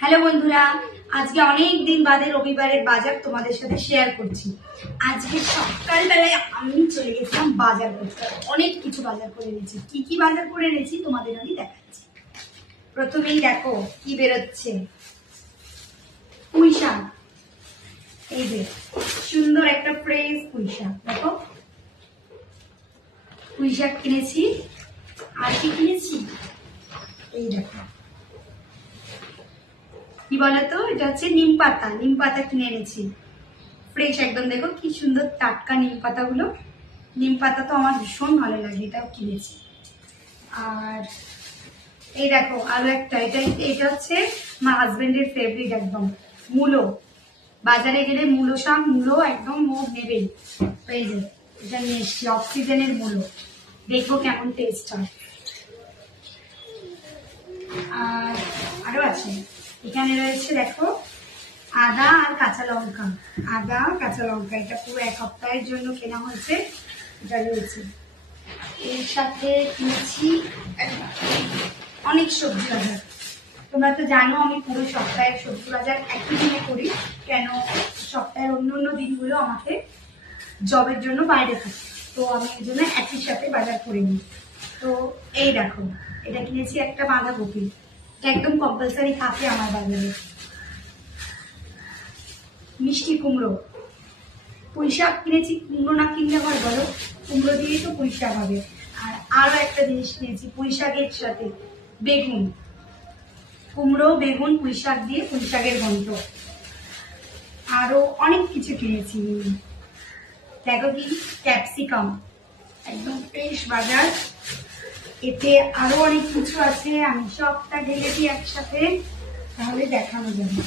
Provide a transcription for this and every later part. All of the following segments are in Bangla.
হ্যালো বন্ধুরা, আজকে অনেক দিন বাদে রবিবারের বাজার তোমাদের সাথে শেয়ার করছি। আজকে সকালবেলায় আমি চলে গেছিলাম বাজার করতে। অনেক কিছু বাজার করে এনেছি। কি কি বাজার করে এনেছি তোমাদের আমি দেখাচ্ছি। প্রথমেই দেখো কি বেরোচ্ছে, পুঁই শাক। এই যে সুন্দর একটা ফ্রেশ পুঁই শাক, দেখো পুঁই শাক কিনেছি। আর কি কিনেছি এই দেখো, কি বলতো, এটা হচ্ছে নিম পাতা। নিম পাতা কিনে এনেছি ফ্রেশ একদম। দেখো কি সুন্দর টাটকা নিম পাতাগুলো। নিম পাতা তো আমার ভীষণ ভালো লাগে, এটাও কিনেছি। আর এই দেখো আরো একটা, এটা হচ্ছে আমার হাজবেন্ডের ফেভারিট একদম, মূলো। বাজারে গেলে মূলো শাক, মূলো একদম ও নেবেই। এই যে এটা নিয়ে এসছি, অক্সিজেনের মূলো, দেখবো কেমন টেস্ট হয়। আর আরো আছে, এখানে রয়েছে দেখো আদা আর কাঁচা লঙ্কা। আদা কাঁচা লঙ্কা, এটা পুরো এক সপ্তাহের জন্য কেনা হয়েছে, এটা রয়েছে। এর সাথে কিনেছি অনেক সবজি বাজার। তোমরা তো জানো আমি পুরো সপ্তাহের সবজি বাজার একই দিনে করি, কেন সপ্তাহের অন্য অন্য দিনগুলো আমাকে জবের জন্য বাইরে থাকি, তো আমি এই জন্য একই সাথে বাজার করে নিই। তো এই দেখো, এটা কিনেছি একটা বাঁধাকপি, এটা একদম কম্পালসারি থাকে আমার বাজারে। মিষ্টি কুমড়ো, পুঁই শাক কিনেছি। কুমড়ো না কিনলে হয় বলো, কুমড়ো দিয়েই তো পুঁই শাক হবে। আর আরো একটা জিনিস কিনেছি পুঁই শাকের সাথে, বেগুন। কুমড়ো, বেগুন, পুঁই শাক দিয়ে পুঁই শাকের ঘন্ট। আরো অনেক কিছু কিনেছি। দেখো কি, ক্যাপসিকাম, একদম ফ্রেশ বাজার। এতে আরো অনেক কিছু আছে, আমি সবটা ঢেলে দিই একসাথে, তাহলে দেখানো যাবে।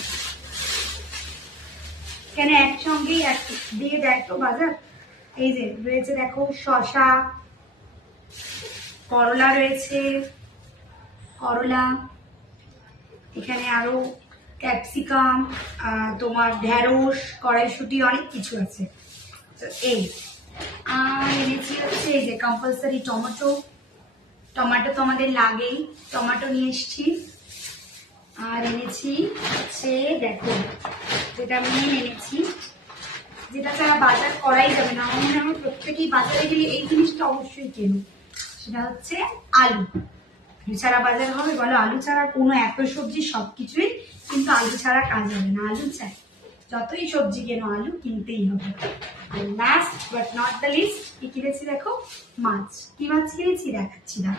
কেন একসঙ্গেই এক দিয়ে দেয় তো বাজার। এই যে রয়েছে দেখো শসা, করলা রয়েছে, করলা, এখানে আরো ক্যাপসিকাম, তোমার ঢেঁড়স, কড়াইশুঁটি, অনেক কিছু আছে। তো এই আর এনেছি হচ্ছে এই যে কম্পালসারি টমেটো। টমেটো তো আমাদের লাগেই, টমেটো নিয়ে এসছি। আর এনেছি হচ্ছে দেখো, যেটা মেন এনেছি, যেটা ছাড়া বাজার করাই যাবে না, আমি প্রত্যেকেই বাজারে গেলে এই জিনিসটা অবশ্যই কেন, সেটা হচ্ছে আলু। আলু ছাড়া বাজার হবে বলো? আলু ছাড়া কোনো, এত সবজি সবকিছুই, কিন্তু আলু ছাড়া কাজ হবে না। আলু চাই, যতই সবজি কেনো আলু কিনতেই হবে। আর last but not the least কি কিনেছি দেখো, মাছ। কি মাছ কিনেছি দেখাচ্ছি না।